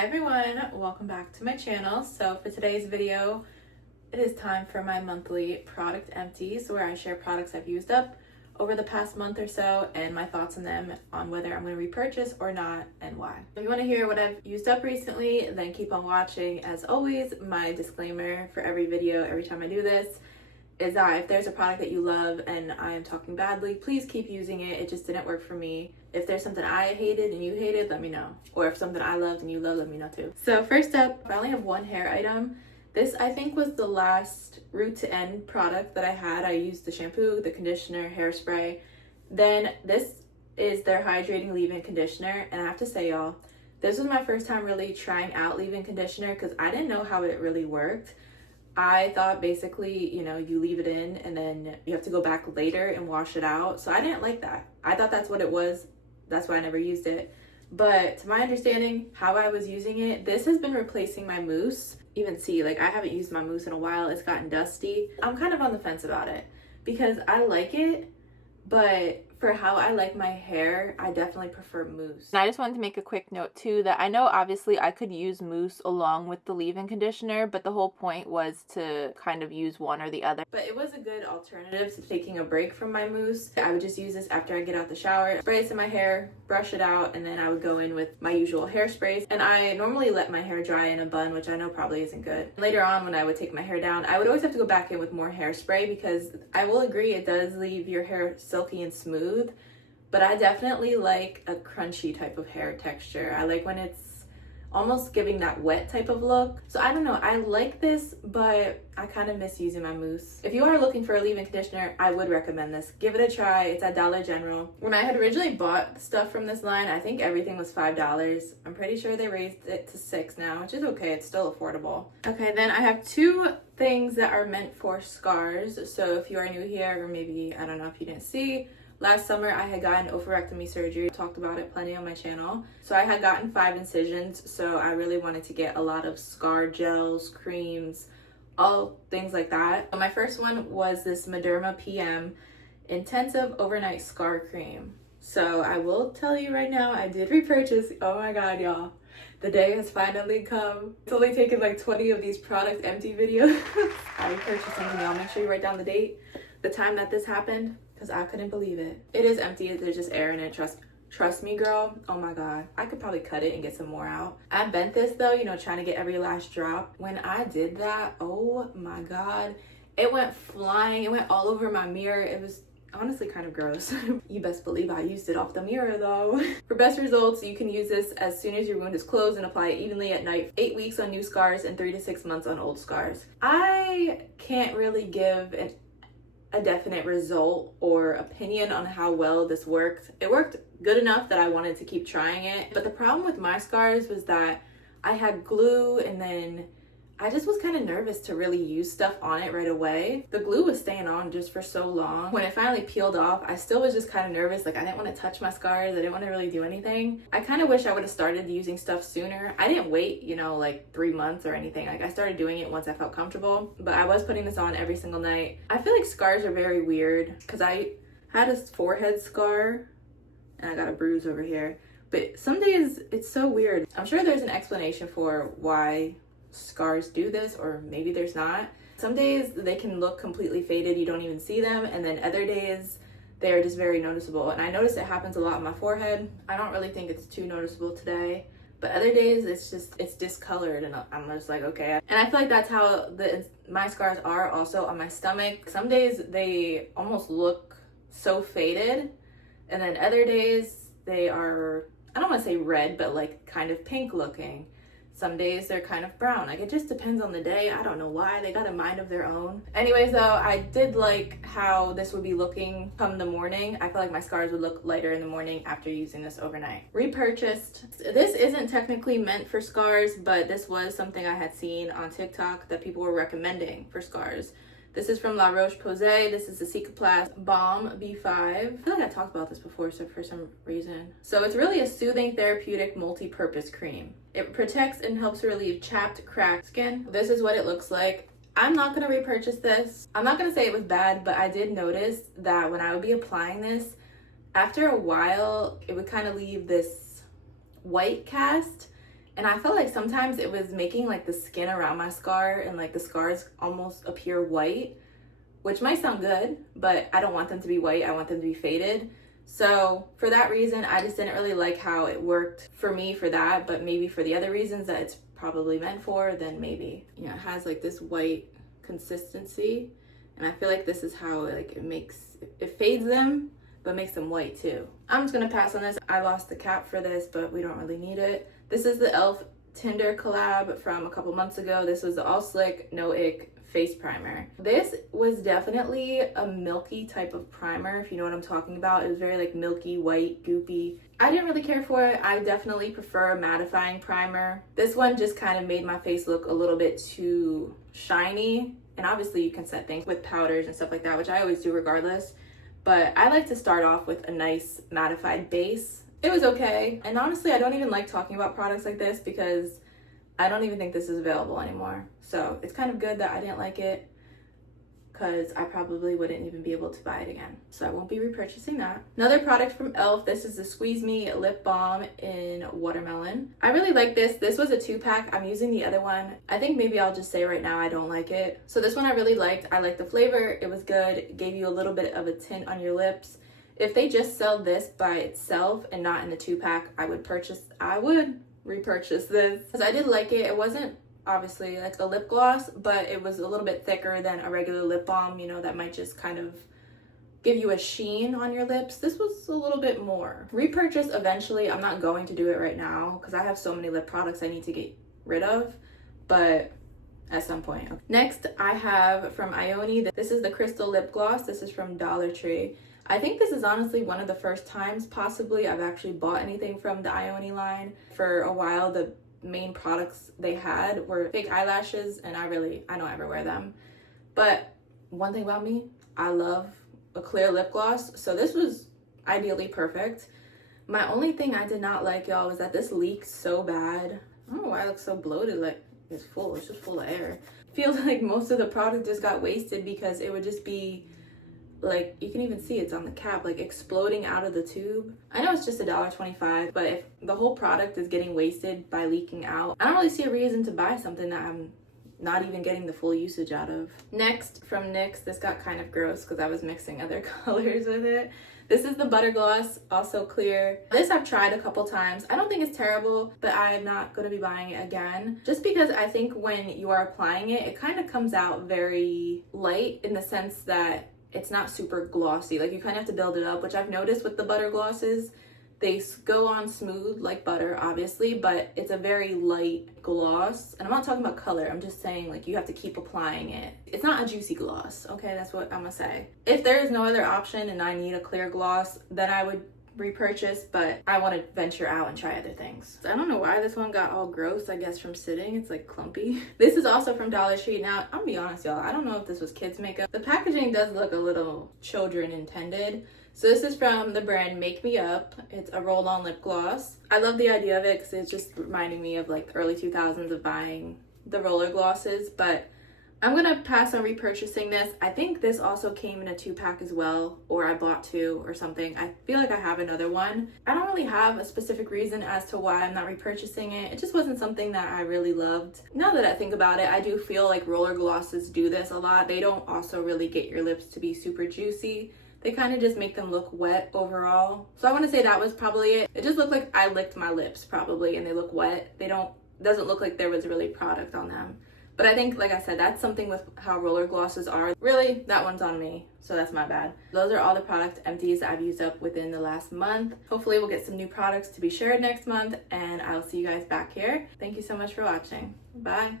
Hi everyone, welcome back to my channel. So for today's video, it is time for my monthly product empties where I share products I've used up over the past month or so and my thoughts on them on whether I'm going to repurchase or not and why. If you want to hear what I've used up recently, then keep on watching. As always, my disclaimer for every video, every time I do this, is that if there's a product that you love and I am talking badly, please keep using it. It just didn't work for me. If there's something I hated and you hated, let me know. Or if something I loved and you love, let me know too. So first up, I only have one hair item. This I think was the last root to end product that I had. I used the shampoo, the conditioner, hairspray. Then this is their hydrating leave-in conditioner. And I have to say, y'all, this was my first time really trying out leave-in conditioner because I didn't know how it really worked. I thought basically, you leave it in and then you have to go back later and wash it out. So I didn't like that. I thought that's what it was. That's why I never used it. But to my understanding, how I was using it, this has been replacing my mousse. Even see, I haven't used my mousse in a while. It's gotten dusty. I'm kind of on the fence about it because I like it, but for how I like my hair, I definitely prefer mousse. And I just wanted to make a quick note too that I know obviously I could use mousse along with the leave-in conditioner, but the whole point was to kind of use one or the other. But it was a good alternative to taking a break from my mousse. I would just use this after I get out the shower, spray this in my hair, brush it out, and then I would go in with my usual hairsprays. And I normally let my hair dry in a bun, which I know probably isn't good. Later on when I would take my hair down, I would always have to go back in with more hairspray because I will agree it does leave your hair silky and smooth. But I definitely like a crunchy type of hair texture. I like when it's almost giving that wet type of look. So I don't know, I like this, but I kind of miss using my mousse. If you are looking for a leave-in conditioner, I would recommend this. Give it a try. It's at Dollar General. When I had originally bought stuff from this line, I think everything was $5. I'm pretty sure they raised it to $6 now, which is okay. It's still affordable. Okay, then I have two things that are meant for scars. So if you are new here, or maybe, I don't know if you didn't see, last summer, I had gotten oophorectomy surgery. I talked about it plenty on my channel. So I had gotten 5 incisions, so I really wanted to get a lot of scar gels, creams, all things like that. My first one was this Mederma PM Intensive Overnight Scar Cream. So I will tell you right now, I did repurchase. Oh my God, y'all. The day has finally come. It's only taken like 20 of these product empty videos. I repurchased something, y'all. Make sure you write down the date, the time that this happened, because I couldn't believe it. It is empty. There's just air in it. Trust me, girl. Oh my God. I could probably cut it and get some more out. I bent this though, trying to get every last drop. When I did that, oh my God, it went flying. It went all over my mirror. It was honestly kind of gross. You best believe I used it off the mirror though. For best results, you can use this as soon as your wound is closed and apply it evenly at night. 8 weeks on new scars and 3 to 6 months on old scars. I can't really give a definite result or opinion on how well this worked. It worked good enough that I wanted to keep trying it. But the problem with my scars was that I had glue and then I just was kind of nervous to really use stuff on it right away. The glue was staying on just for so long. When it finally peeled off, I still was just kind of nervous. I didn't want to touch my scars. I didn't want to really do anything. I kind of wish I would have started using stuff sooner. I didn't wait, 3 months or anything. I started doing it once I felt comfortable, but I was putting this on every single night. I feel like scars are very weird because I had a forehead scar and I got a bruise over here. But some days it's so weird. I'm sure there's an explanation for why scars do this, or maybe there's not. Some days they can look completely faded, you don't even see them, and then other days they're just very noticeable. And I notice it happens a lot on my forehead. I don't really think it's too noticeable today, but other days it's discolored and I'm just like, okay. And I feel like that's how my scars are also on my stomach. Some days they almost look so faded, and then other days they are, I don't want to say red, but kind of pink looking. Some days they're kind of brown. It just depends on the day. I don't know why. They got a mind of their own. Anyways, though, I did like how this would be looking come the morning. I feel like my scars would look lighter in the morning after using this overnight. Repurchased. This isn't technically meant for scars, but this was something I had seen on TikTok that people were recommending for scars. This is from La Roche-Posay. This is the Cicaplast Balm B5. I feel like I talked about this before, so for some reason. So it's really a soothing, therapeutic, multi-purpose cream. It protects and helps relieve chapped, cracked skin. This is what it looks like. I'm not gonna repurchase this. I'm not gonna say it was bad, but I did notice that when I would be applying this, after a while, it would kind of leave this white cast And I felt like sometimes it was making like the skin around my scar and like the scars almost appear white, which might sound good, but I don't want them to be white. I want them to be faded. So for that reason, I just didn't really like how it worked for me for that, but maybe for the other reasons that it's probably meant for, then maybe. You know, it has like this white consistency, and I feel like this is how like it fades them, but makes them white too. I'm just gonna pass on this. I lost the cap for this, but we don't really need it. This is the e.l.f. Tinder collab from a couple months ago. This was the All Slick No Ick face primer. This was definitely a milky type of primer, if you know what I'm talking about. It was very like milky, white, goopy. I didn't really care for it. I definitely prefer a mattifying primer. This one just kind of made my face look a little bit too shiny. And obviously you can set things with powders and stuff like that, which I always do regardless. But I like to start off with a nice mattified base. It was okay. And honestly, I don't even like talking about products like this because I don't even think this is available anymore. So it's kind of good that I didn't like it because I probably wouldn't even be able to buy it again. So I won't be repurchasing that. Another product from e.l.f. This is the Squeeze Me Lip Balm in Watermelon. I really like this. This was a 2-pack. I'm using the other one. I think maybe I'll just say right now I don't like it. So this one I really liked. I liked the flavor. It was good. It gave you a little bit of a tint on your lips. If they just sell this by itself and not in the 2-pack, I would repurchase this because I did like it. It wasn't obviously like a lip gloss, but it was a little bit thicker than a regular lip balm, you know, that might just kind of give you a sheen on your lips. This was a little bit more. Repurchase eventually. I'm not going to do it right now because I have so many lip products I need to get rid of, but at some point. Next, I have from Ioni. This is the Crystal Lip Gloss. This is from Dollar Tree. I think this is honestly one of the first times possibly I've actually bought anything from the Ioni line. For a while, the main products they had were fake eyelashes, and I don't ever wear them. But one thing about me, I love a clear lip gloss, so this was ideally perfect. My only thing I did not like, y'all, was that this leaked so bad. I don't know why it looks so bloated, like it's just full of air. I feel like most of the product just got wasted because it would just be like, you can even see it's on the cap, like exploding out of the tube. I know it's just $1.25, but if the whole product is getting wasted by leaking out, I don't really see a reason to buy something that I'm not even getting the full usage out of. Next, from NYX, this got kind of gross because I was mixing other colors with it. This is the Butter Gloss, also clear. This I've tried a couple times. I don't think it's terrible, but I'm not going to be buying it again. Just because I think when you are applying it, it kind of comes out very light in the sense that it's not super glossy. Like, you kind of have to build it up, which I've noticed with the butter glosses. They go on smooth like butter, obviously, but it's a very light gloss. And I'm not talking about color. I'm just saying, like, you have to keep applying it. It's not a juicy gloss, okay? That's what I'm gonna say. If there is no other option and I need a clear gloss, then I would repurchase, but I want to venture out and try other things. I don't know why this one got all gross, I guess from sitting. It's like clumpy. This is also from Dollar Tree. Now, I'm gonna be honest, y'all, I don't know if this was kids makeup. The packaging does look a little children intended. So this is from the brand Make Me Up. It's a roll-on lip gloss. I love the idea of it because it's just reminding me of like early 2000s of buying the roller glosses, but I'm gonna pass on repurchasing this. I think this also came in a 2-pack as well, or I bought 2 or something. I feel like I have another one. I don't really have a specific reason as to why I'm not repurchasing it. It just wasn't something that I really loved. Now that I think about it, I do feel like roller glosses do this a lot. They don't also really get your lips to be super juicy. They kind of just make them look wet overall. So I want to say that was probably it. It just looked like I licked my lips probably and they look wet. Doesn't look like there was really product on them. But I think, like I said, that's something with how roller glosses are. Really, that one's on me, so that's my bad. Those are all the product empties I've used up within the last month. Hopefully we'll get some new products to be shared next month, and I'll see you guys back here. Thank you so much for watching. Bye.